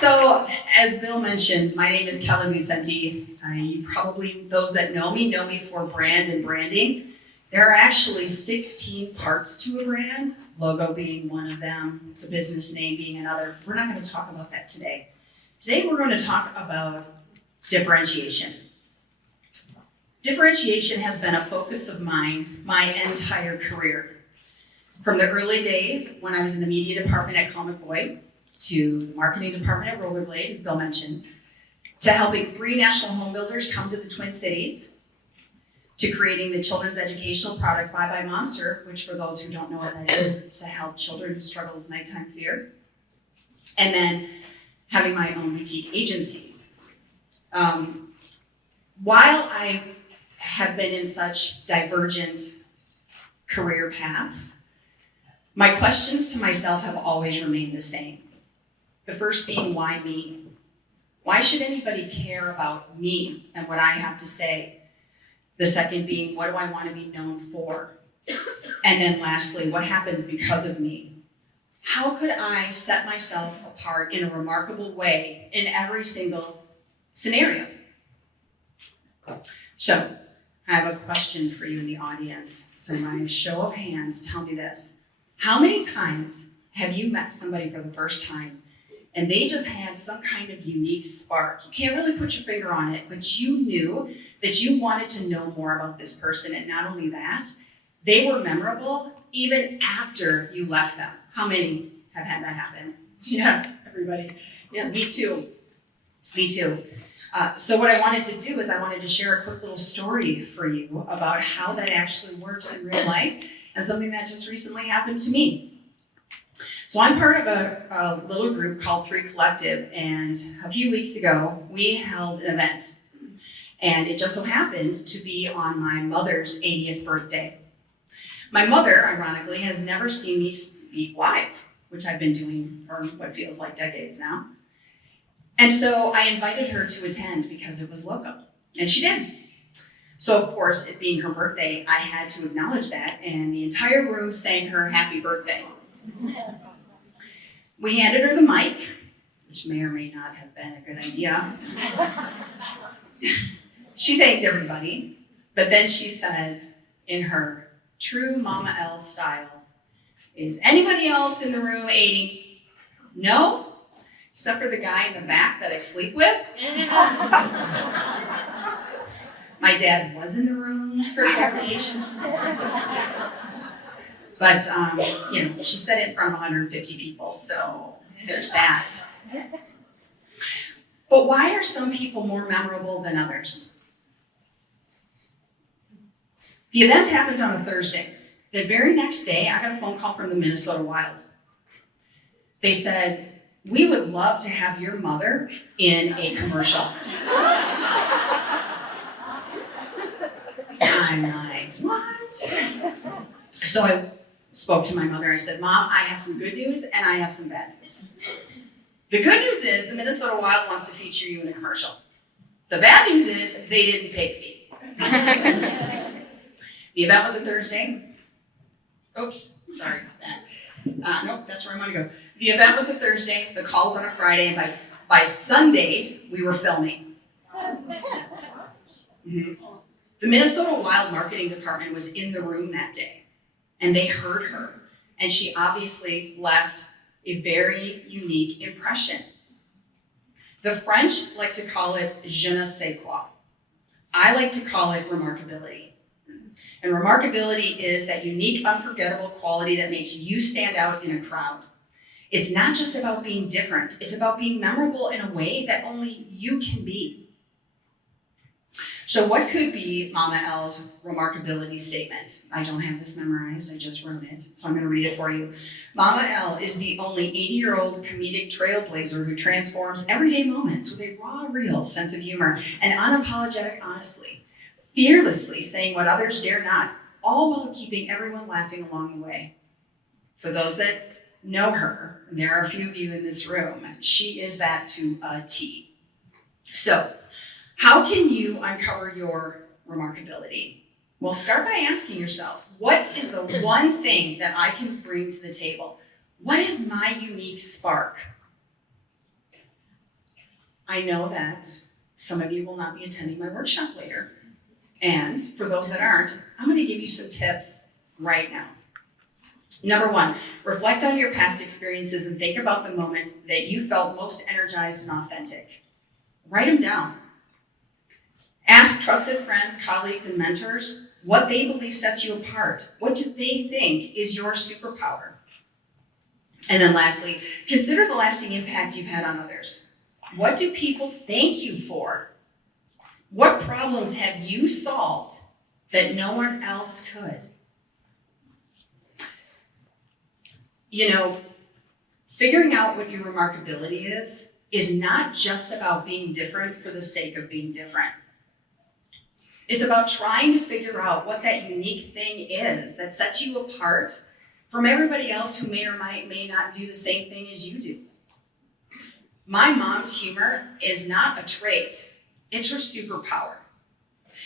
So, as Bill mentioned, my name is Kelly Lucente. Those that know me for brand and branding. There are actually 16 parts to a brand, logo being one of them, the business name being another. We're not going to talk about that today. Today we're going to talk about differentiation. Differentiation has been a focus of mine my entire career. From the early days when I was in the media department at Call McVoy, to the marketing department at Rollerblade, as Bill mentioned, to helping 3 national home builders come to the Twin Cities, to creating the children's educational product Bye Bye Monster, which for those who don't know what that is to help children who struggle with nighttime fear, and then having my own boutique agency. While I have been in such divergent career paths, my questions to myself have always remained the same. The first being, why me? Why should anybody care about me and what I have to say? The second being, what do I want to be known for? And then lastly, what happens because of me? How could I set myself apart in a remarkable way in every single scenario? So, I have a question for you in the audience. So by show of hands, tell me this. How many times have you met somebody for the first time and they just had some kind of unique spark? You can't really put your finger on it, but you knew that you wanted to know more about this person. And not only that, they were memorable even after you left them. How many have had that happen? Yeah, everybody. Yeah, me too. Me too. So what I wanted to do is I wanted to share a quick little story for you about how that actually works in real life and something that just recently happened to me. So I'm part of a little group called 3 Collective, and a few weeks ago we held an event, and it just so happened to be on my mother's 80th birthday. My mother, ironically, has never seen me speak live, which I've been doing for what feels like decades now. And so I invited her to attend because it was local, and she did. So of course, it being her birthday, I had to acknowledge that, and the entire room sang her happy birthday. We handed her the mic, which may or may not have been a good idea. She thanked everybody, but then she said, in her true Mama L style, "Is anybody else in the room 80? No? Except for the guy in the back that I sleep with?" My dad was in the room for clarification. But, she said it in front of 150 people, so there's that. But why are some people more memorable than others? The event happened on a Thursday. The very next day, I got a phone call from the Minnesota Wild. They said, "We would love to have your mother in a commercial." I'm like, what? So I spoke to my mother. I said, "Mom, I have some good news and I have some bad news. The good news is the Minnesota Wild wants to feature you in a commercial. The bad news is they didn't pay me." The event was a Thursday. Oops, sorry about that. Nope, that's where I want to go. The event was a Thursday, the call was on a Friday, and by Sunday, we were filming. Mm-hmm. The Minnesota Wild marketing department was in the room that day, and they heard her, and she obviously left a very unique impression. The French like to call it je ne sais quoi. I like to call it remarkability. And remarkability is that unique, unforgettable quality that makes you stand out in a crowd. It's not just about being different, it's about being memorable in a way that only you can be. So what could be Mama L's remarkability statement? I don't have this memorized, I just wrote it, so I'm going to read it for you. Mama L is the only 80-year-old comedic trailblazer who transforms everyday moments with a raw, real sense of humor and unapologetic honesty, fearlessly saying what others dare not, all while keeping everyone laughing along the way. For those that know her, and there are a few of you in this room, she is that to a T. So, how can you uncover your remarkability? Well, start by asking yourself, what is the one thing that I can bring to the table? What is my unique spark? I know that some of you will not be attending my workshop later. And for those that aren't, I'm going to give you some tips right now. Number one, reflect on your past experiences and think about the moments that you felt most energized and authentic. Write them down. Ask trusted friends, colleagues, and mentors what they believe sets you apart. What do they think is your superpower? And then lastly, consider the lasting impact you've had on others. What do people thank you for? What problems have you solved that no one else could? You know, figuring out what your remarkability is not just about being different for the sake of being different. It's about trying to figure out what that unique thing is that sets you apart from everybody else who may or may not do the same thing as you do. My mom's humor is not a trait, it's her superpower.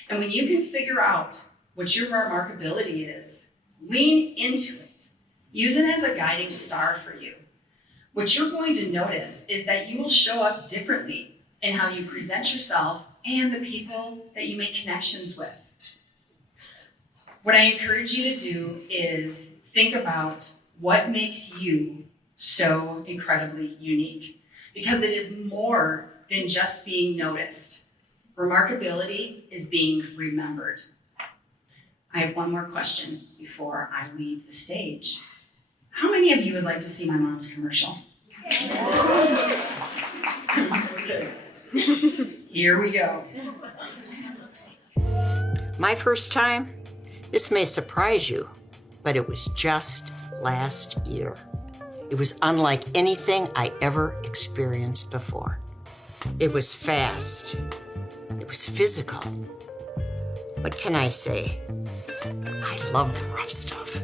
And when you can figure out what your remarkability is, lean into it. Use it as a guiding star for you. What you're going to notice is that you will show up differently in how you present yourself and the people that you make connections with. What I encourage you to do is think about what makes you so incredibly unique, because it is more than just being noticed. Remarkability is being remembered. I have one more question before I leave the stage. How many of you would like to see my mom's commercial? Okay. Here we go. My first time? This may surprise you, but it was just last year. It was unlike anything I ever experienced before. It was fast. It was physical. What can I say? I love the rough stuff.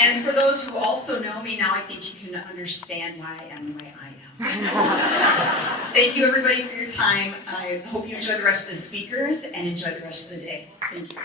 And for those who also know me now, I think you can understand why I am the way I am. Thank you, everybody, for your time. I hope you enjoy the rest of the speakers and enjoy the rest of the day. Thank you.